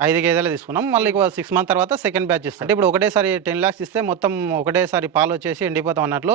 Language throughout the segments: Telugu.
ఐదు గేదెలు తీసుకున్నాం. మళ్ళీ సిక్స్ మంత్ తర్వాత సెకండ్ బ్యాచ్ ఇస్తాం. అంటే ఇప్పుడు ఒకటేసారి టెన్ లాక్స్ ఇస్తే మొత్తం ఒకటేసారి పాలు వచ్చేసి ఎండిపోతాం అన్నట్లు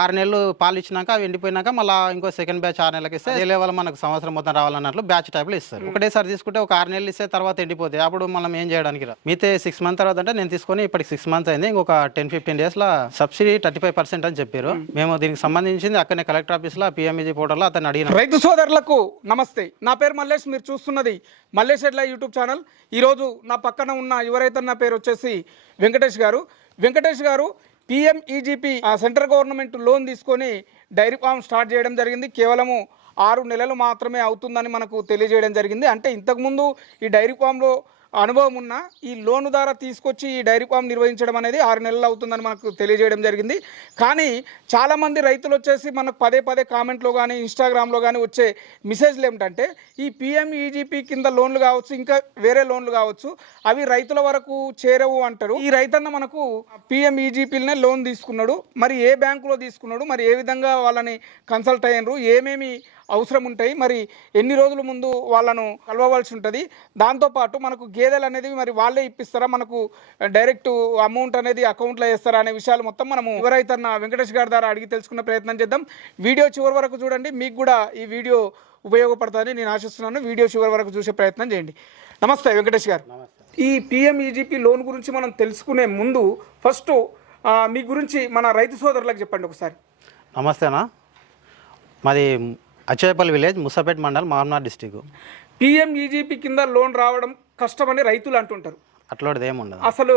ఆరు నెలలు పాలు ఇచ్చినాక అవి ఎండిపోయినాక మళ్ళీ ఇంకో సెకండ్ బ్యాచ్ ఆరు నెలలకి ఇస్తే లెవెల్ మనకు సంవత్సరం మొత్తం రావాలన్నట్లు బ్యాచ్ టైప్లో ఇస్తారు. ఒకటేసారి తీసుకుంటే ఒక ఆరు నెలలు ఇస్తే తర్వాత ఎండిపోతాయి అప్పుడు మనం ఏం చేయడానికి రా? మిగతా సిక్స్ మంత్ తర్వాత అంటే నేను తీసుకొని ఇప్పటికి సిక్స్ మంత్స్ అయింది. ఇంకొక టెన్ ఫిఫ్టీన్ డేస్లో సబ్సిడీ థర్టీ ఫైవ్ పర్సెంట్ అని చెప్పారు. మేము దీనికి సంబంధించింది అక్కడనే కలెక్టర్ ఆఫీస్లో పిఎంఈజీ పోర్టల్లో అతను అడిగిన. రైతు సోదరులకు నమస్తే. నా పేరు మల్లేష్. మీరు చూస్తున్నది మల్లేష్ ఎడ్ల యూట్యూబ్ ఛానల్. ఈరోజు నా పక్కన ఉన్న యువ నా పేరు వచ్చేసి Venkatesh garu Venkatesh garu PMEGP central government loan తీసుకొని డైరీ ఫామ్ స్టార్ట్ చేయడం జరిగింది. కేవలము ఆరు నెలలు మాత్రమే అవుతుందని మనకు తెలియజేయడం జరిగింది. అంటే ఇంతకుముందు ఈ డైరీ ఫామ్లో అనుభవం ఉన్న ఈ లోన్ ద్వారా తీసుకొచ్చి ఈ డైరీ ఫామ్ నిర్వహించడం అనేది ఆరు నెలలు అవుతుందని మనకు తెలియజేయడం జరిగింది. కానీ చాలామంది రైతులు వచ్చేసి మనకు పదే పదే కామెంట్లో కానీ ఇన్స్టాగ్రామ్లో కానీ వచ్చే మెసేజ్లు ఏమిటంటే ఈ పిఎంఈజీపీ కింద లోన్లు కావచ్చు ఇంకా వేరే లోన్లు కావచ్చు అవి రైతుల వరకు చేరవు అంటారు. ఈ రైతన్న మనకు పిఎంఈజీపీలనే లోన్ తీసుకున్నాడు. మరి ఏ బ్యాంకులో తీసుకున్నాడు? మరి ఏ విధంగా వాళ్ళని కన్సల్ట్ అయ్యారు ఏమేమి అవసరం ఉంటాయి మరి ఎన్ని రోజుల ముందు వాళ్ళను కలవవలసి ఉంటుంది. దాంతోపాటు మనకు గేదెలు అనేది మరి వాళ్ళే ఇప్పిస్తారా? మనకు డైరెక్ట్ అమౌంట్ అనేది అకౌంట్లో వేస్తారా అనే విషయాలు మొత్తం మనము ఎవరైతన్న వెంకటేష్ గారి ద్వారా అడిగి తెలుసుకునే ప్రయత్నం చేద్దాం. వీడియో చివరి వరకు చూడండి. మీకు కూడా ఈ వీడియో ఉపయోగపడుతుందని నేను ఆశిస్తున్నాను. వీడియో చివరి వరకు చూసే ప్రయత్నం చేయండి. నమస్తే వెంకటేష్ గారు. ఈ పిఎంఈజీపీ లోన్ గురించి మనం తెలుసుకునే ముందు ఫస్ట్ మీ గురించి మన రైతు సోదరులకు చెప్పండి ఒకసారి. నమస్తేనా? మాది అచ్చేపల్లి విలేజ్ ముసాపేట్ మండల్ మహమ్నాథ్ డిస్టిక్. పిఎంఈజీపీ కింద లోన్ రావడం కష్టమని రైతులు అంటుంటారు. అట్లాంటిది ఏమి ఉండదు. అసలు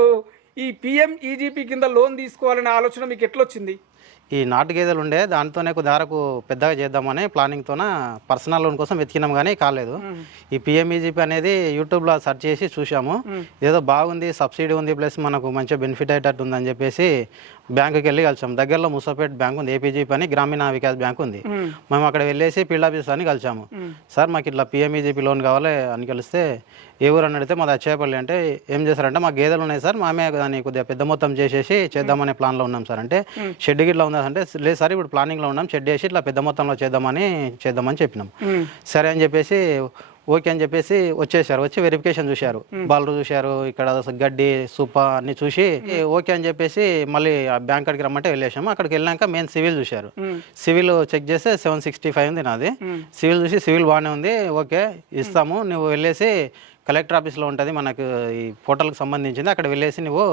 ఈ పిఎంఈజీపీ కింద లోన్ తీసుకోవాలనే ఆలోచన మీకు ఎట్లొచ్చింది? ఈ నాటు గేదెలు ఉండే దాంతోనే ధారకు పెద్దగా చేద్దామని ప్లానింగ్తోన పర్సనల్ లోన్ కోసం వెతికినాం కానీ కాలేదు. ఈ పిఎంఈజీపీ అనేది యూట్యూబ్లో సెర్చ్ చేసి చూసాము ఏదో బాగుంది సబ్సిడీ ఉంది ప్లస్ మనకు మంచిగా బెనిఫిట్ అయ్యేటట్టు ఉందని చెప్పేసి బ్యాంకుకి వెళ్ళి కలిసాం. దగ్గరలో ముసాపేట్ బ్యాంక్ ఉంది ఏపీజీపీ అని గ్రామీణ వికాస్ బ్యాంక్ ఉంది. మేము. అక్కడ వెళ్ళేసి ఫీల్డ్ ఆఫీస్ అని కలిసాము. సార్ మాకు ఇట్లా పిఎంఈజీపీ లోన్ కావాలి అని కలిస్తే ఏ ఊరు అని అడిగితే మాది అచ్చేపల్లి. అంటే ఏం చేశారంటే మా గేదెలు ఉన్నాయి సార్ మామే దాన్ని కొద్దిగా పెద్ద మొత్తం చేసేసి చేద్దామనే ప్లాన్లో ఉన్నాం సార్. అంటే షెడ్ గిట్లా ఉందా అంటే లేదు సార్ ఇప్పుడు ప్లానింగ్లో ఉన్నాం షెడ్ వేసి ఇట్లా పెద్ద మొత్తంలో చేద్దామని చేద్దామని చెప్పినాం. సరే అని చెప్పేసి ఓకే అని చెప్పేసి వచ్చేసారు వచ్చి వెరిఫికేషన్ చూశారు. బాలరు చూశారు. ఇక్కడ గడ్డి సూప అన్ని చూసి ఓకే అని చెప్పేసి మళ్ళీ ఆ బ్యాంక్ కాడికి రమ్మంటే వెళ్ళేసాము అక్కడికి వెళ్ళాక మెయిన్ సివిల్ చూశారు. సివిల్ చెక్ చేస్తే సెవెన్ సిక్స్టీ ఫైవ్ ఉంది నాది. సివిల్ చూసి సివిల్ బాగానే ఉంది. ఓకే ఇస్తాము. నువ్వు వెళ్ళేసి కలెక్టర్ ఆఫీస్లో ఉంటుంది. మనకు ఈ పోర్టల్కి సంబంధించింది. అక్కడ వెళ్ళేసి నువ్వు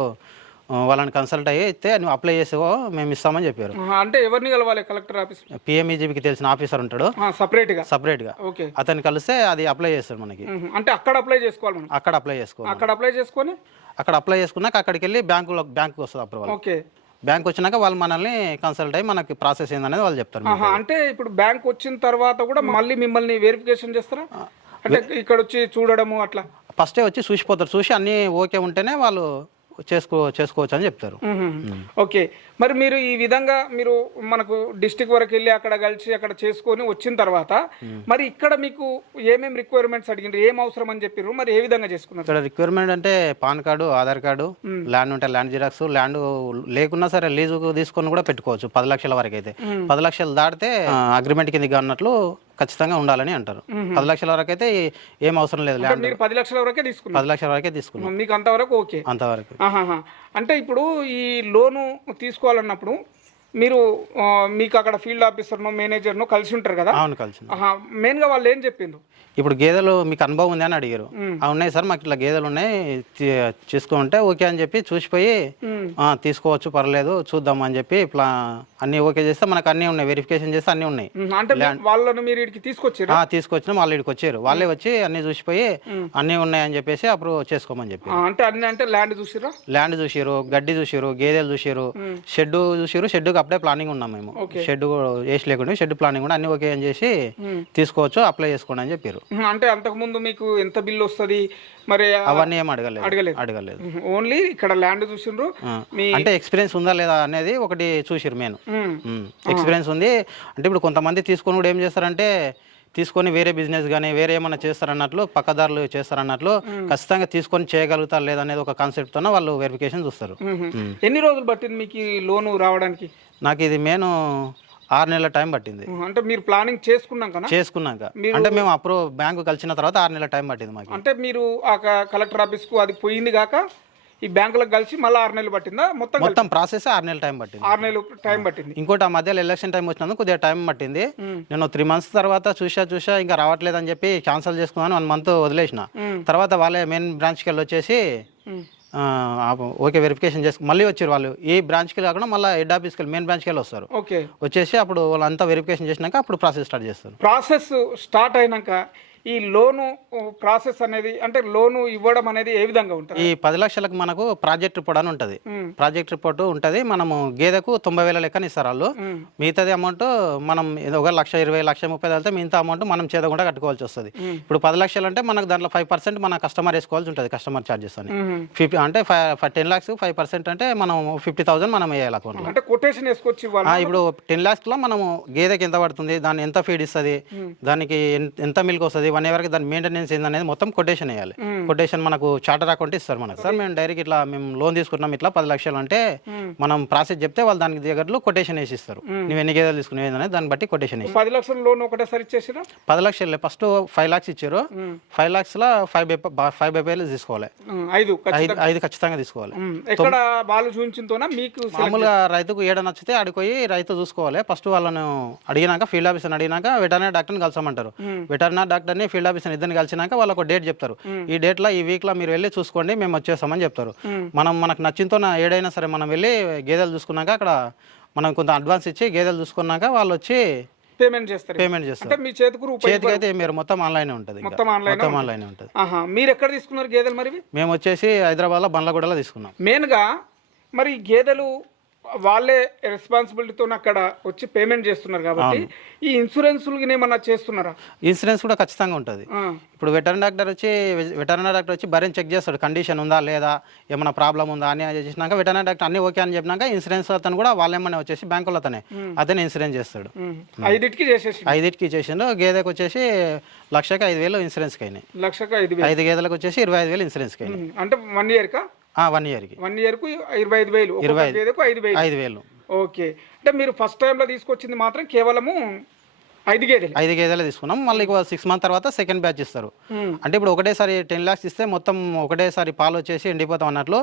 వాళ్ళని కన్సల్ట్ అయ్యి అయితే నువ్వు అప్లై చేసావో మేము ఇస్తామని చెప్పారు. అంటే ఎవరిని కలవాలి కలెక్టర్ ఆఫీస్ పిఎంఈజీబీకి తెలిసిన ఆఫీసర్ ఉంటాడు. సపరేట్గా సపరేట్గా ఓకే అతన్ని కలిస్తే అది అప్లై చేస్తాడు మనకి. అంటే అక్కడ అప్లై చేసుకోవాలి మనం అక్కడ అప్లై చేసుకోవాలి అక్కడ అప్లై చేసుకొని? అక్కడ అప్లై చేసుకున్నాక అక్కడికి వెళ్ళి బ్యాంకులో బ్యాంకుకి వస్తుంది అప్రూవల్ ఓకే బ్యాంక్ వచ్చినాక వాళ్ళు మనల్ని కన్సల్ట్ అయ్యి మనకి ప్రాసెస్ ఏందనేది వాళ్ళు చెప్తారు అంటే ఇప్పుడు బ్యాంక్ వచ్చిన తర్వాత కూడా మళ్ళీ మిమ్మల్ని వెరిఫికేషన్ చేస్తారా? అంటే ఇక్కడ వచ్చి చూడడము అట్లా? ఫస్టే వచ్చి చూసిపోతారు. చూసి అన్నీ ఓకే ఉంటేనే వాళ్ళు చేసుకో చేసుకోవచ్చు అని చెప్తారు. ఓకే. మరి మీరు ఈ విధంగా మీరు మనకు డిస్టిక్ వరకు వెళ్ళి అక్కడ కలిసి అక్కడ చేసుకొని వచ్చిన తర్వాత మరి ఇక్కడ మీకు ఏమేమి రిక్వైర్మెంట్స్ అడిగిండ్రు? ఏం అవసరం అని చెప్పారు మరి ఏ విధంగా చేసుకున్నారు? ఇక్కడ రిక్వైర్మెంట్ అంటే PAN card Aadhaar card land ఉంటే ల్యాండ్ జిరాక్స్ ల్యాండ్ లేకున్నా సరే లీజు తీసుకొని కూడా పెట్టుకోవచ్చు పది లక్షల వరకు అయితే పది లక్షలు దాటితే అగ్రిమెంట్ కింద అన్నట్లు ఖచ్చితంగా ఉండాలని అంటారు. పది లక్షల వరకు అయితే ఏం అవసరం లేదు మీరు పది లక్షల వరకే తీసుకున్నారు. పది లక్షల వరకే తీసుకున్నాం. మీకు అంతవరకు ఓకే. అంతవరకు. అంటే ఇప్పుడు ఈ లోను తీసుకోవాలన్నప్పుడు మీరు మీకు అక్కడ ఫీల్డ్ ఆఫీసర్నో మేనేజర్నో కలిసి ఉంటారు కదా? అవును కలిసి మెయిన్గా వాళ్ళు ఏం చెప్పిండ్రు? ఇప్పుడు గేదెలు మీకు అనుభవం ఉంది అని అడిగారు ఉన్నాయి సార్ మాకు ఇట్లా గేదెలు ఉన్నాయి తీసుకుంటే ఓకే అని చెప్పి చూసిపోయి తీసుకోవచ్చు పర్లేదు చూద్దాం అని చెప్పి ప్లా అన్ని ఓకే చేస్తే మనకు అన్నీ ఉన్నాయి వెరిఫికేషన్ చేస్తే అన్నీ ఉన్నాయి. అంటే వాళ్ళను మీరు ఇక్కడికి తీసుకొచ్చారు తీసుకొచ్చినాం వాళ్ళు ఇక్కడికి వచ్చారు. వాళ్ళే వచ్చి అన్ని చూసిపోయి అన్నీ ఉన్నాయని చెప్పేసి అప్రూవ్ చేసుకోమని చెప్పి అంటే అన్ని అంటే ల్యాండ్ చూసిరా ల్యాండ్ చూసిరు గడ్డి చూసిరు గేదెలు చూసిరు షెడ్ చూసిరు షెడ్కి అప్పుడే ప్లానింగ్ ఉన్నాం మేము. షెడ్ వేసి లేకుండా షెడ్ ప్లానింగ్ కూడా అన్ని ఓకే అని చేసి తీసుకోవచ్చు అప్లై చేసుకోండి అని చెప్పారు మ్మ్. అంటే అంతకుముందు మీకు ఎంత బిల్ వస్తుంది? మరి అవన్నీ ఏం అడగలేదు. అడగలేదు. అడగలేదు. ఓన్లీ ఇక్కడ ల్యాండ్ చూసిండ్రు. అంటే ఎక్స్పీరియన్స్ ఉందా లేదా అనేది ఒకటి చూసిరు నేను. ఎక్స్పీరియన్స్ ఉంది. అంటే ఇప్పుడు కొంతమంది తీసుకొని కూడా ఏం చేస్తారంటే తీసుకొని వేరే బిజినెస్ కానీ వేరే ఏమైనా చేస్తారన్నట్లు పక్కదారులు చేస్తారన్నట్లు ఖచ్చితంగా తీసుకొని చేయగలుగుతారు లేదనేది ఒక కాన్సెప్ట్ తోనే వాళ్ళు వెరిఫికేషన్ చూస్తారు. ఎన్ని రోజులు పట్టింది మీకు లోను రావడానికి? నాకు ఇది మెయిన్ ఆరు నెలల టైం పట్టింది. అంటే మీరు ప్లానింగ్ చేసుకున్నాకనా చేసుకున్నాక. అంటే మేము అప్రూవ్ బ్యాంకు కలిసిన తర్వాత ఆరు నెలల టైం పట్టింది మాకు. అంటే మీరు ఆ కలెక్టర్ ఆఫీస్కు అది పోయింది కాక ఈ బ్యాంకులకు కలిసి మళ్ళీ ఆరు నెలలు పట్టిందా? మొత్తం మొత్తం ప్రాసెస్ ఆరు నెలల టైం పట్టింది. ఆరు నెలలు టైం పట్టింది. ఇంకోటి ఆ మధ్యలో ఎలక్షన్ టైం వచ్చినందుకు కొద్దిగా టైం పట్టింది. నేను త్రీ మంత్స్ తర్వాత చూసా చూసా ఇంకా రావట్లేదు అని చెప్పి క్యాన్సిల్ చేసుకున్నాను. వన్ మంత్ వదిలేసిన. తర్వాత వాళ్ళే మెయిన్ బ్రాంచ్కి వెళ్ళి వచ్చేసి ఓకే వెరిఫికేషన్ చేసుకు. మళ్ళీ వచ్చారు వాళ్ళు. ఈ బ్రాంచ్కి కాకుండా మళ్ళీ హెడ్ ఆఫీస్కి వెళ్ళి మెయిన్ బ్రాంచ్కి వెళ్ళి వస్తారు. ఓకే. వచ్చేసి అప్పుడు వాళ్ళంతా వెరిఫికేషన్ చేసినాక అప్పుడు ప్రాసెస్ స్టార్ట్ చేస్తారు. ప్రాసెస్ స్టార్ట్ అయినాక ఈ లోను ప్రాసెస్ అనేది అంటే లోను ఇవ్వడం అనేది ఏ విధంగా ఉంటుంది? ఈ పది లక్షలకు మనకు ప్రాజెక్ట్ రిపోర్ట్ అని ఉంటుంది. ప్రాజెక్ట్ రిపోర్ట్ ఉంటుంది. మనము గేదెకు తొంభై వేల లెక్కన ఇస్తారు వాళ్ళు. మిగతాది అమౌంట్ మనం ఏదో ఒక లక్ష ఇరవై లక్ష ముప్పై వెళ్తే మిగతా అమౌంట్ మనం చేదకుండా కట్టుకోవాల్సి వస్తుంది. ఇప్పుడు పది లక్షలు అంటే మనకు దాంట్లో ఫైవ్ పర్సెంట్ మన కస్టమర్ వేసుకోవాల్సి ఉంటుంది కస్టమర్ ఛార్జెస్ అని. ఫిఫ్టీ అంటే five ten lakhs five percent అంటే మనం ఫిఫ్టీ థౌసండ్ మనం వేయాలి అకౌంట్లో. అంటే కొటేషన్ వేసుకొచ్చి ఇప్పుడు టెన్ ల్యాక్స్లో మనము గేదెకి ఎంత పడుతుంది దాన్ని ఎంత ఫీడ్ ఇస్తుంది దానికి ఎంత మిల్క్ వస్తుంది వన్ ఇయర్కి దాని మెయింటెనెన్స్ ఏందనేది మొత్తం కొటేషన్ వేయాలి. కొటేషన్ మనకు చార్టర్ అకౌంట్ ఇస్తారు మనకు. సార్ మేము డైరెక్ట్ ఇట్లా మేము లోన్ తీసుకున్నాం ఇట్లా పది లక్షలు అంటే మనం ప్రాసెస్ చెప్తే వాళ్ళు దానికి దగ్గరలో కొటేషన్ వేసి ఇస్తారు. నువ్వు ఎన్ని గేదెలు తీసుకునేది అనేది దాన్ని బట్టి కొటేషన్ వేసి. పది లక్షల లోన్ ఒకటేసారి ఇచ్చేసిరా పది లక్షలు. ఫస్ట్ ఫైవ్ లాక్స్ ఇచ్చారు. ఫైవ్ లాక్స్లో ఫైవ్ బై ఫైవ్ బై పేర్లు తీసుకోవాలి. ఐదు. ఐదు ఖచ్చితంగా తీసుకోవాలి. ఎక్కడ వాళ్ళు మీకు మామూలుగా రైతుకు ఏడ నచ్చితే అడిగిపోయి రైతు చూసుకోవాలి. ఫస్ట్ వాళ్ళను అడిగినాక ఫీల్డ్ ఆఫీసర్ని అడిగినాక వెటర్నరీ డాక్టర్ని కలసమంటారు వెటర్నరీ డాక్టర్ని ఫీల్డ్ ఆఫీసర్ ఇద్దరిని కలిసినాక వాళ్ళకు డేట్ చెప్తారు. ఈ డేట్లో ఈ వీక్లో మీరు వెళ్ళి చూసుకోండి మేము వచ్చేస్తామని చెప్తారు. మనం మనకు నచ్చింతో ఏడైనా సరే మనం వెళ్ళి గేదెలు చూసుకున్నాక అక్కడ మనం కొంత అడ్వాన్స్ ఇచ్చి గేదెలు చూసుకున్నాక వాళ్ళు వచ్చి పేమెంట్ చేస్తారు. పేమెంట్ చేస్తారు. మీ చేతికి చేతికి అయితే మీరు మొత్తం ఆన్లైన్ ఉంటుంది. మొత్తం ఆన్లైన్ మొత్తం ఆన్లైన్ ఉంటుంది. మీరు ఎక్కడ తీసుకున్నారు గేదెలు మరి? మేము వచ్చేసి హైదరాబాద్లో బండ్లగూడలో తీసుకున్నాం. మెయిన్గా మరి గేదెలు వాళ్ళే రెస్పాన్సిబిలిటీతో అక్కడ వచ్చి పేమెంట్ చేస్తున్నారు కాబట్టి ఈ ఇన్సూరెన్సులు ఏమన్నా చేస్తున్నారా? ఇన్సూరెన్స్ కూడా ఖచ్చితంగా ఉంటుంది. ఇప్పుడు వెటర్నరీ డాక్టర్ వచ్చి వెటర్నరీ డాక్టర్ వచ్చి బర్రెని చెక్ చేస్తాడు. కండిషన్ ఉందా లేదా ఏమైనా ప్రాబ్లం ఉందా అని అది చేసినాక వెటర్నరీ డాక్టర్ అన్ని ఓకే అని చెప్పినాక ఇన్సూరెన్స్ అతను కూడా వాళ్ళేమన్నా వచ్చేసి బ్యాంకులో అతనే. అతనే ఇన్సూరెన్స్ చేస్తాడు. ఉమ్, ఐదింటికి చేసేసి ఐదింటికి చేసిండు. గేదెకి వచ్చేసి లక్షకి ఐదు వేలు ఇన్సూరెన్స్కి అయినాయి. లక్షకు ఐదు ఐదు గేదెలకు వచ్చేసి ఇరవై ఐదు వేలు ఇన్సూరెన్స్కి అయినాయి. అంటే వన్ ఇయర్కా వన్ ఇయర్కి వన్ ఇయర్కు ఇరవై ఐదు వేలు. గేదెకు ఐదు. వేలు. ఐదు వేలు. ఓకే. అంటే మీరు ఫస్ట్ టైంలో తీసుకొచ్చింది మాత్రం కేవలము ఐదు గేదెలు. ఐదు గేదెలు తీసుకున్నాం. మళ్ళీ సిక్స్ మంత్ తర్వాత సెకండ్ బ్యాచ్ ఇస్తారు. అంటే ఇప్పుడు ఒకటేసారి టెన్ లాక్స్ ఇస్తే మొత్తం ఒకటేసారి పాలు వచ్చేసి ఎండిపోతాం అన్నట్లు.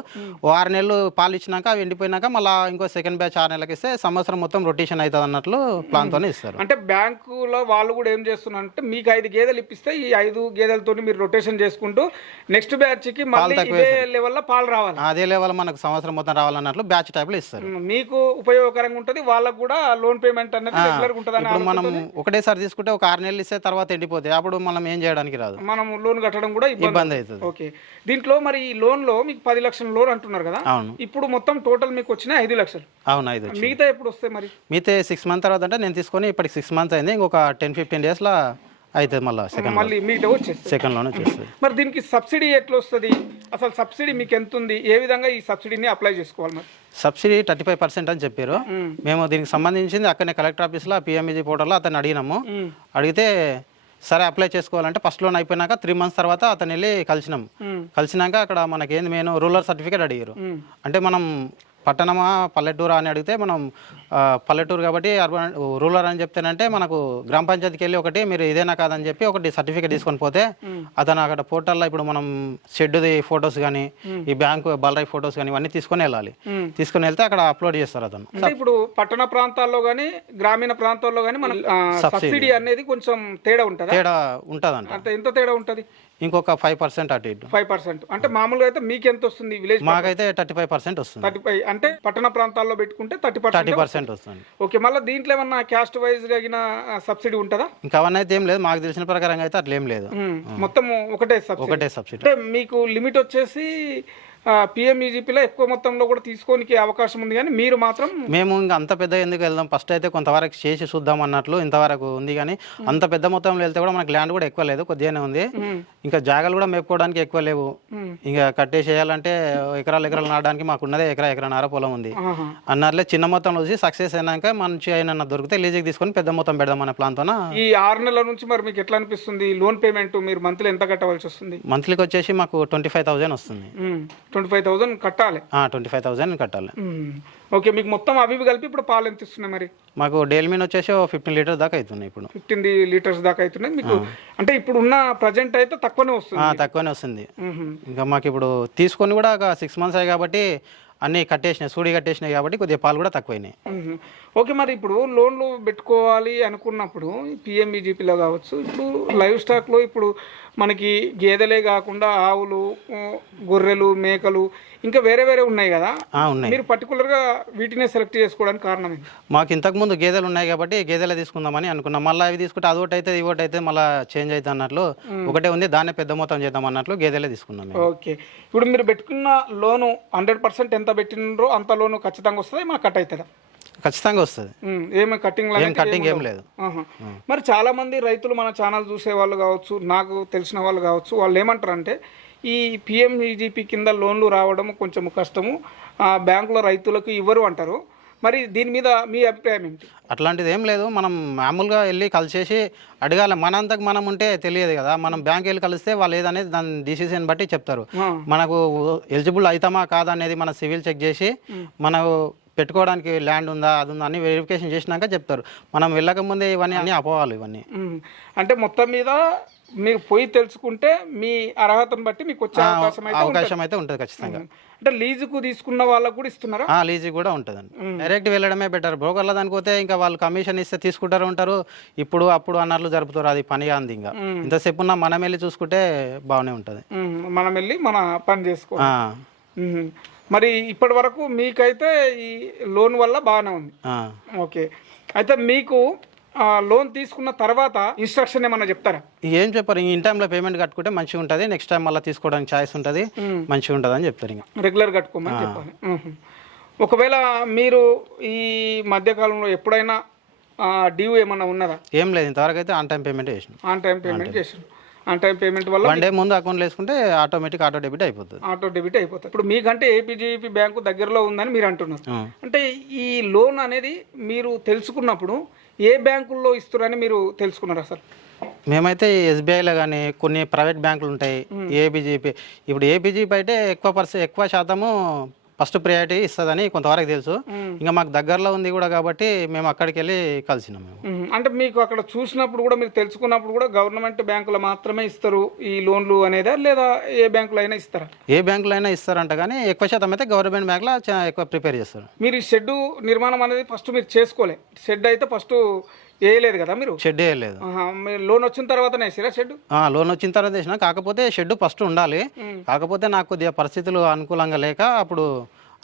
ఆరు నెలలు పాలు ఇచ్చినాక అవి ఎండిపోయినాక మళ్ళీ ఇంకో సెకండ్ బ్యాచ్ ఆరు నెలలకి ఇస్తే సంవత్సరం మొత్తం రొటేషన్ అవుతుంది అన్నట్లు ప్లాన్తోనే ఇస్తారు. అంటే బ్యాంకులో వాళ్ళు కూడా ఏం చేస్తున్నారంటే మీకు ఐదు గేదెలు ఇప్పిస్తే ఈ ఐదు గేదెలతో మీరు రొటేషన్ చేసుకుంటూ నెక్స్ట్ బ్యాచ్కి మళ్ళీ ఇదే లెవెల్లో పాలు రావాలి. అదే లెవెల్ మనకు సంవత్సరం మొత్తం రావాలన్నట్లు బ్యాచ్ టైప్లో ఇస్తారు. మీకు ఉపయోగకరంగా ఉంటుంది వాళ్ళకు కూడా లోన్ పేమెంట్ అనేది ఉంటుంది ఇప్పుడు మనం ఒకటేసారి తీసుకుంటే ఒక ఆరు నెలలు ఇస్తే తర్వాత ఎండిపోతాయి. అప్పుడు మనం ఏం చేయడానికి రాదు. మనం లోన్ కట్టడం కూడా ఇబ్బంది అవుతుంది. ఓకే. దీంట్లో మరి ఈ లోన్లో మీకు పది లక్షల లోన్ అంటున్నారు కదా? అవును. ఇప్పుడు మొత్తం టోటల్ మీకు వచ్చిన ఐదు లక్షలు. అవును ఐదు మిగతా ఎప్పుడు వస్తాయి మరి? మీతే సిక్స్ మంత్ తర్వాత అంటే నేను తీసుకొని ఇప్పటికి సిక్స్ మంత్స్ అయింది. ఇంకొక టెన్ ఫిఫ్టీన్ డేస్లో అవుతుంది మళ్ళీ సెకండ్ మళ్ళీ మిగతా వచ్చేస్తాయి సెకండ్లోనే వచ్చేస్తుంది. మరి దీనికి సబ్సిడీ ఎట్లా వస్తుంది అసలు సబ్సిడీ మీకు ఎంత ఉంది ఏ విధంగా ఈ సబ్సిడీని అప్లై చేసుకోవాలి మరి? సబ్సిడీ థర్టీ ఫైవ్ పర్సెంట్ అని చెప్పారు. మేము. దీనికి సంబంధించింది అక్కడనే కలెక్టర్ ఆఫీస్లో పిఎంఈజీ పోర్టల్లో అతను అడిగినాము. అడిగితే సరే అప్లై చేసుకోవాలంటే ఫస్ట్ లోన్ అయిపోయినాక త్రీ మంత్స్ తర్వాత అతను వెళ్ళి కలిసినాం. కలిసినాక అక్కడ మనకేంది మెయిన్ రూరల్ సర్టిఫికేట్ అడిగారు. అంటే మనం పట్టణమా పల్లెటూరా అని అడిగితే మనం పల్లెటూరు కాబట్టి అర్బన్ రూరల్ అని చెప్తేనంటే మనకు గ్రామ పంచాయతీకి వెళ్ళి ఒకటి మీరు ఇదేనా కాదని చెప్పి ఒకటి సర్టిఫికేట్ తీసుకొని పోతే అతను అక్కడ పోర్టల్లో ఇప్పుడు మనం షెడ్ది ఫొటోస్ కానీ ఈ బ్యాంకు బలరాయి ఫొటోస్ కానీ ఇవన్నీ తీసుకొని వెళ్ళాలి. తీసుకొని వెళ్తే అక్కడ అప్లోడ్ చేస్తారు అతను. ఇప్పుడు పట్టణ ప్రాంతాల్లో కానీ గ్రామీణ ప్రాంతాల్లో కానీ మన సబ్సిడీ అనేది కొంచెం తేడా ఉంటుందా? తేడా ఉంటుందంట. అంటే ఎంత తేడా ఉంటుంది? ఇంకొక ఫైవ్ పర్సెంట్ అటు ఇటు. ఫైవ్ పర్సెంట్ అంటే మామూలుగా అయితే మీకు ఎంత వస్తుంది విలేజ్ మాకైతే థర్టీ ఫైవ్ పర్సెంట్ వస్తుంది. థర్టీ ఫైవ్ అంటే పట్టణ ప్రాంతాల్లో పెట్టుకుంటే థర్టీ థర్టీ పర్సెంట్ వస్తుంది. ఓకే మళ్ళీ దీంట్లో ఏమన్నా క్యాస్ట్ వైజ్ కలిగిన సబ్సిడీ ఉంటుందా? ఇంకా అవన్నీ అయితే ఏం లేదు. మాకు తెలిసిన ప్రకారంగా అయితే అట్లా లేదు. మొత్తం ఒకటే సబ్సిడీ ఒకటే సబ్సిడీ అంటే మీకు లిమిట్ వచ్చేసి పిఎంఈజీపీలో ఎక్కువ మొత్తంలో కూడా తీసుకోనికి అవకాశం ఉంది కానీ మీరు మాత్రం మేము ఇంకా అంత పెద్ద ఎందుకు వెళ్దాం? ఫస్ట్ అయితే కొంతవరకు చేసి చూద్దాం అన్నట్లు ఇంతవరకు ఉంది కానీ అంత పెద్ద మొత్తంలో వెళ్తే కూడా మనకి ల్యాండ్ కూడా ఎక్కువ లేదు కొద్దిగానే ఉంది. ఇంకా జాగాలు కూడా మేపుకోవడానికి ఎక్కువ లేవు. ఇంకా కట్టేసేయాలంటే ఎకరాలు ఎకరాలు నాటడానికి మాకు ఉన్నదే ఎకరా ఎకరన్నర పొలం ఉంది. అన్నట్లే చిన్న మొత్తంలో చూసి సక్సెస్ అయినాక మంచి అయినా దొరికితే లీజుకి తీసుకొని పెద్ద మొత్తం పెడదాం అనే ప్లాన్తోన ఈ ఆరు నెలల నుంచి మరి మీకు ఎట్లా అనిపిస్తుంది? లోన్ పేమెంట్ మీరు మంత్లీ ఎంత కట్టవలసి వస్తుంది? మంత్లీకి వచ్చేసి మాకు ట్వంటీ ఫైవ్ థౌజండ్ వస్తుంది ట్వంటీ ఫైవ్ థౌసండ్ కట్టాలి. ట్వంటీ ఫైవ్ కట్టాలి. ఓకే మీకు మొత్తం అవి కలిపి ఇప్పుడు పాలు ఎంత ఇస్తున్నాయి మరి? మాకు డైలీ మీన్ వచ్చేసి ఫిఫ్టీన్ లీటర్స్ దాకా అవుతున్నాయి ఇప్పుడు. ఫిఫ్టీన్ లీటర్స్ దాకా అవుతున్నాయి. మీకు అంటే ఇప్పుడు ఉన్న ప్రజెంట్ అయితే తక్కువనే వస్తుంది. తక్కువనే వస్తుంది. ఇంకా మాకు ఇప్పుడు తీసుకొని కూడా ఒక సిక్స్ మంత్స్ అయ్యాయి కాబట్టి అన్నీ కట్టేసినాయి సూడి కట్టేసినాయి కాబట్టి కొద్దిగా పాలు కూడా తక్కువైనాయి. ఓకే మరి ఇప్పుడు లోన్లు పెట్టుకోవాలి అనుకున్నప్పుడు పిఎంబీజీపీలో కావచ్చు ఇప్పుడు లైవ్ స్టాక్లో ఇప్పుడు మనకి గేదెలే కాకుండా ఆవులు గొర్రెలు మేకలు ఇంకా వేరే వేరే ఉన్నాయి కదా? ఉన్నాయి. మీరు పర్టికులర్గా వీటినే సెలెక్ట్ చేసుకోవడానికి కారణం మాకు ఇంతకుముందు గేదెలు ఉన్నాయి కాబట్టి గేదెలే తీసుకుందామని అనుకున్నాం. మళ్ళీ అవి తీసుకుంటే అదొకటి అయితే ఇవొకటి అయితే మళ్ళీ చేంజ్ అవుతుంది అన్నట్లు ఒకటే ఉంది. దాన్నే పెద్ద మొత్తం చేద్దాం అన్నట్లు గేదెలే తీసుకున్నాం ఓకే. ఇప్పుడు మీరు పెట్టుకున్న లోను హండ్రెడ్ పర్సెంట్ ఎంత పెట్టినరో అంత లోను ఖచ్చితంగా వస్తుంది? మాకు కట్ అవుతుందా? ఖచ్చితంగా వస్తుంది. ఏమి కటింగ్ కటింగ్ ఏం లేదు. మరి చాలా మంది రైతులు మన ఛానల్ చూసే వాళ్ళు కావచ్చు నాకు తెలిసిన వాళ్ళు కావచ్చు వాళ్ళు ఏమంటారు అంటే ఈ పిఎంఈజీపీ కింద లోన్లు రావడం కొంచెం కష్టము. ఆ బ్యాంకులో రైతులకు ఇవ్వరు అంటారు. మరి దీని మీద మీ అభిప్రాయం ఏంటి? అట్లాంటిది ఏం లేదు. మనం మామూలుగా వెళ్ళి కలిసేసి అడగాలి. మనంతకు మనం ఉంటే తెలియదు కదా. మనం బ్యాంక్ వెళ్ళి కలిస్తే వాళ్ళు ఏదనేది దాని డిసిషన్ బట్టి చెప్తారు. మనకు ఎలిజిబుల్ అవుతామా కాదా అనేది మన సివిల్ చెక్ చేసి మనకు పెట్టుకోవడానికి ల్యాండ్ ఉందా అది ఉందా అని వెరిఫికేషన్ చేసినాక చెప్తారు. మనం వెళ్ళక ముందే ఇవన్నీ అన్ని అపోవాలి ఇవన్నీ. అంటే మొత్తం మీద మీరు పోయి తెలుసుకుంటే మీ అర్హతను బట్టి మీకు వచ్చే అవకాశం అయితే అవకాశం అయితే ఉంటుంది ఖచ్చితంగా. అంటే లీజుకు తీసుకున్న వాళ్ళకు కూడా ఇస్తున్నారా? ఆ లీజీ కూడా ఉంటుందండి. డైరెక్ట్ వెళ్ళడమే బెటర్ బ్రోకర్ల దానికి పోతే ఇంకా వాళ్ళు కమిషన్ ఇస్తే తీసుకుంటారు ఉంటారు ఇప్పుడు అప్పుడు అన్నట్లు జరుపుతారు. అది పని అంది ఇంకా. ఇంతసేపు ఉన్నా మనం వెళ్ళి చూసుకుంటే బాగానే ఉంటుంది. మనం వెళ్ళి మన పని మ్మ్. మరి ఇప్పటి వరకు మీకైతే ఈ లోన్ వల్ల బాగానే ఉంది. ఓకే. అయితే మీకు లోన్ తీసుకున్న తర్వాత ఇన్స్ట్రక్షన్ ఏమన్నా చెప్తారా? ఏం చెప్పారు. ఇన్ టైంలో పేమెంట్ కట్టుకుంటే మంచిగా ఉంటుంది. నెక్స్ట్ టైం మళ్ళీ తీసుకోవడానికి ఛాయిస్ ఉంటుంది. మంచిగా ఉంటుంది అని చెప్తారు ఇంకా. రెగ్యులర్ కట్టుకోమని చెప్పాలి. ఒకవేళ మీరు ఈ మధ్యకాలంలో ఎప్పుడైనా డ్యూ ఏమన్నా ఉన్నదా? ఏం లేదు. ఇంతవరకు అయితే ఆన్ టైం పేమెంట్ చేసినాం. ఆన్ టైం పేమెంట్ చేసారు ఆన్ టైం పేమెంట్ వల్ల వన్ డే ముందు అకౌంట్లో వేసుకుంటే ఆటోమేటిక్ ఆటో డెబిట్ అయిపోతుంది. ఆటో డెబిట్ అయిపోతుంది. ఇప్పుడు మీకంటే ఏపీజీపీ బ్యాంకు దగ్గరలో ఉందని మీరు అంటున్నారు. అంటే ఈ లోన్ అనేది మీరు తెలుసుకున్నప్పుడు ఏ బ్యాంకుల్లో ఇస్తున్నారని మీరు తెలుసుకున్నారు అసలు మేమైతే ఎస్బీఐలో కానీ కొన్ని ప్రైవేట్ బ్యాంకులు ఉంటాయి ఏపీజీపీ ఇప్పుడు ఏపీజీపీ అయితే ఎక్కువ పర్సెంట్ ఎక్కువ శాతము ఫస్ట్ ప్రియారిటీ ఇస్తుందని కొంతవరకు తెలుసు. ఇంకా మాకు దగ్గరలో ఉంది కూడా కాబట్టి మేము అక్కడికి వెళ్ళి కలిసినాం మేము. అంటే మీకు అక్కడ చూసినప్పుడు కూడా మీరు తెలుసుకున్నప్పుడు కూడా గవర్నమెంట్ బ్యాంకులు మాత్రమే ఇస్తారు ఈ లోన్లు అనేదా? లేదా ఏ బ్యాంకులో అయినా ఇస్తారా? ఏ బ్యాంకులో అయినా ఇస్తారంట కానీ ఎక్కువ శాతం అయితే గవర్నమెంట్ బ్యాంకులో ఎక్కువ ప్రిపేర్ చేస్తారు. మీరు ఈ షెడ్ నిర్మాణం అనేది ఫస్ట్ మీరు చేసుకోలే. షెడ్ అయితే ఫస్ట్ వేయలేదు కదా మీరు? షెడ్ వేయలేదు. మీరు లోన్ వచ్చిన తర్వాతనే వేసారా షెడ్ లోన్ వచ్చిన తర్వాత వేసిన కాకపోతే షెడ్ ఫస్ట్ ఉండాలి. కాకపోతే నాకు కొద్దిగా పరిస్థితులు అనుకూలంగా లేక అప్పుడు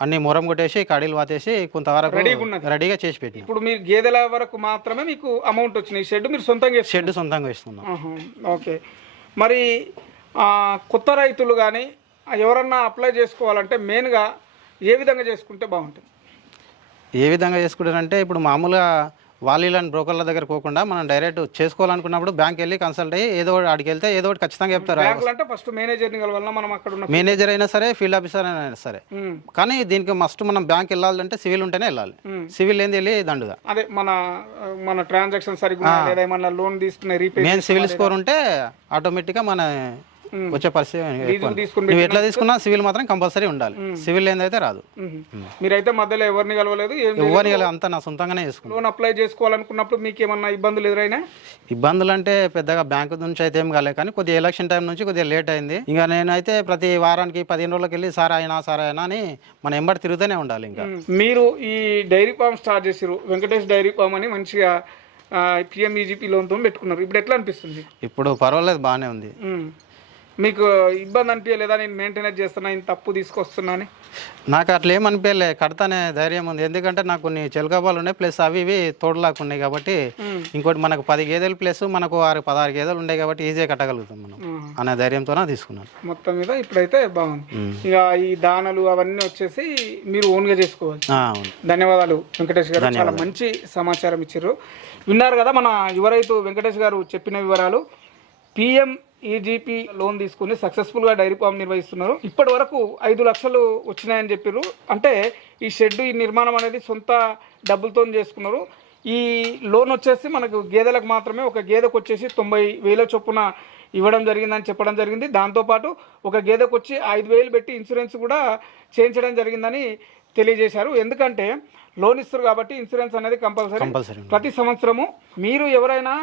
అన్ని మొరం కొట్టేసి కడీలు వాతేసి కొంతవరకు రెడీగా చేసి పెట్టిన. ఇప్పుడు మీరు గేదెల వరకు మాత్రమే మీకు అమౌంట్ వచ్చినాయి. షెడ్ మీరు సొంతంగా. షెడ్ సొంతంగా వేస్తున్నాం ఓకే. మరి కొత్త రైతులు కానీ ఎవరన్నా అప్లై చేసుకోవాలంటే మెయిన్గా ఏ విధంగా చేసుకుంటే బాగుంటుంది? ఏ విధంగా చేసుకుంటారంటే ఇప్పుడు మామూలుగా వాళ్ళు ఇలాంటి బ్రోకర్ల దగ్గర పోకుండా మనం డైరెక్ట్ చేసుకోవాలనుకున్నప్పుడు బ్యాంక్ వెళ్ళి కన్సల్ట్ అయ్యి ఏదో ఒకటి ఆడికి వెళ్తే ఏదో ఒకటి ఖచ్చితంగా చెప్తారు. అంటే ఫస్ట్ మేనేజర్ని కలవాలన్నా మనం అక్కడ ఉన్న మేనేజర్ అయినా సరే ఫీల్డ్ ఆఫీసర్ అయినా సరే. ఉమ్, కానీ దీనికి మస్ట్ మనం బ్యాంక్ వెళ్ళాలంటే సివిల్ ఉంటేనే వెళ్ళాలి. సివిల్ ఏంది వెళ్ళి దండుగా అదే మన మన ట్రాన్సాక్షన్ సరిగ్గా లోన్ తీసుకునే రీపే మెయిన్ సివిల్ స్కోర్ ఉంటే ఆటోమేటిక్గా మన. వచ్చే పరిస్థితి ఎట్లా తీసుకున్నా సివిల్ మాత్రం కంపల్సరీ ఉండాలి. సివిల్ ఏందైతే రాదు. మీరైతే మధ్యలో ఎవరిని కలవలేదు ఎవరిని అంతా నా సొంతంగానే చేసుకున్నాను లోన్ అప్లై చేసుకోవాలనుకున్నప్పుడు మీకు ఏమన్నా ఇబ్బందులు ఎదురైనా? ఇబ్బందులు అంటే పెద్దగా బ్యాంకు నుంచి అయితే ఏం కాలే కానీ కొద్దిగా ఎలక్షన్ టైం నుంచి కొద్దిగా లేట్ అయింది. ఇంకా నేనైతే ప్రతి వారానికి పదిహేను రోజులకి వెళ్ళి సార్ అయినా సార్ అయినా అని మన ఎంబడి తిరుగుతూనే ఉండాలి ఇంకా. మీరు ఈ డైరీ ఫామ్ స్టార్ట్ చేసారు వెంకటేష్ డైరీ ఫామ్ అని మంచిగా పిఎంఈజీపీ లోన్తో పెట్టుకున్నారు. ఇప్పుడు ఎట్లా అనిపిస్తుంది? ఇప్పుడు పర్వాలేదు బాగానే ఉంది. మీకు ఇబ్బంది అనిపించలేదా నేను మెయింటెనెన్స్ చేస్తున్నా ఇంత తప్పు తీసుకొస్తున్నా అని? నాకు అట్లా ఏమనిపించలే కడతానే ధైర్యం ఉంది. ఎందుకంటే నాకు కొన్ని చిలకబాలు ఉన్నాయి. ప్లస్ అవి ఇవి తోడులాగా ఉన్నాయి కాబట్టి ఇంకోటి మనకు పది గేదెలు ప్లస్ మనకు ఆరు పదహారు గేదెలు ఉన్నాయి కాబట్టి ఈజీగా కట్టగలుగుతాం మనం. అనే ధైర్యంతోనే తీసుకున్నాను. మొత్తం మీద ఇప్పుడైతే బాగుంది. ఇక ఈ దానాలు అవన్నీ వచ్చేసి మీరు ఓన్గా చేసుకోవాలి. ధన్యవాదాలు వెంకటేష్ గారు. చాలా మంచి సమాచారం ఇచ్చారు. విన్నారు కదా మన యువ రైతు వెంకటేష్ గారు చెప్పిన వివరాలు. పిఎం ఈజీపీ లోన్ తీసుకుని సక్సెస్ఫుల్గా డైరీ ఫామ్ నిర్వహిస్తున్నారు. ఇప్పటి వరకు ఐదు లక్షలు వచ్చినాయని చెప్పారు అంటే ఈ షెడ్ ఈ నిర్మాణం అనేది సొంత డబ్బులతో చేసుకున్నారు. ఈ లోన్ వచ్చేసి మనకు గేదెలకు మాత్రమే ఒక గేదెకు వచ్చేసి తొంభై వేల చొప్పున ఇవ్వడం జరిగిందని చెప్పడం జరిగింది. దాంతోపాటు ఒక గేదెకు వచ్చి ఐదు వేలు పెట్టి ఇన్సూరెన్స్ కూడా చేయించడం జరిగిందని తెలియజేశారు. ఎందుకంటే లోన్ ఇస్తారు కాబట్టి ఇన్సూరెన్స్ అనేది కంపల్సరీ. కంపల్సరీ ప్రతి సంవత్సరము మీరు ఎవరైనా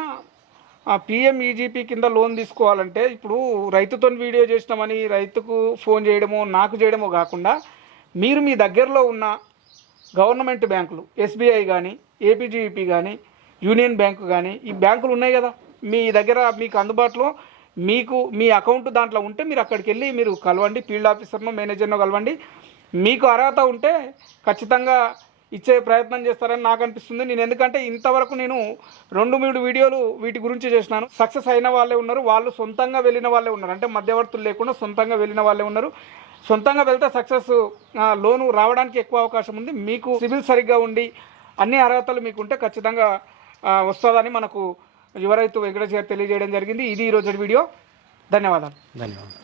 పిఎం ఈజీపీ కింద లోన్ తీసుకోవాలంటే ఇప్పుడు రైతుతో వీడియో చేసినామని రైతుకు ఫోన్ చేయడమో నాకు చేయడమో కాకుండా మీరు మీ దగ్గరలో ఉన్న గవర్నమెంట్ బ్యాంకులు ఎస్బీఐ కానీ ఏపీజీఈపీ కానీ యూనియన్ బ్యాంకు కానీ ఈ బ్యాంకులు ఉన్నాయి కదా మీ దగ్గర మీకు అందుబాటులో మీకు మీ అకౌంట్ దాంట్లో ఉంటే మీరు అక్కడికి వెళ్ళి మీరు కలవండి ఫీల్డ్ ఆఫీసర్నో మేనేజర్నో కలవండి. మీకు అర్హత ఉంటే ఖచ్చితంగా ఇచ్చే ప్రయత్నం చేస్తారని నాకు అనిపిస్తుంది. నేను ఎందుకంటే ఇంతవరకు నేను రెండు మూడు వీడియోలు వీటి గురించి చేసినాను. సక్సెస్ అయిన వాళ్ళే ఉన్నారు. వాళ్ళు సొంతంగా వెళ్ళిన వాళ్ళే ఉన్నారు. అంటే మధ్యవర్తులు లేకుండా సొంతంగా వెళ్ళిన వాళ్ళే ఉన్నారు. సొంతంగా వెళ్తే సక్సెస్ లోను రావడానికి ఎక్కువ అవకాశం ఉంది. మీకు సివిల్ సరిగ్గా ఉండి అన్ని అర్హతలు మీకు ఉంటే ఖచ్చితంగా వస్తుందని మనకు యువరైతు వెంకటేష్ గారు తెలియజేయడం జరిగింది. ఇది ఈరోజు వీడియో. ధన్యవాదాలు. ధన్యవాదాలు.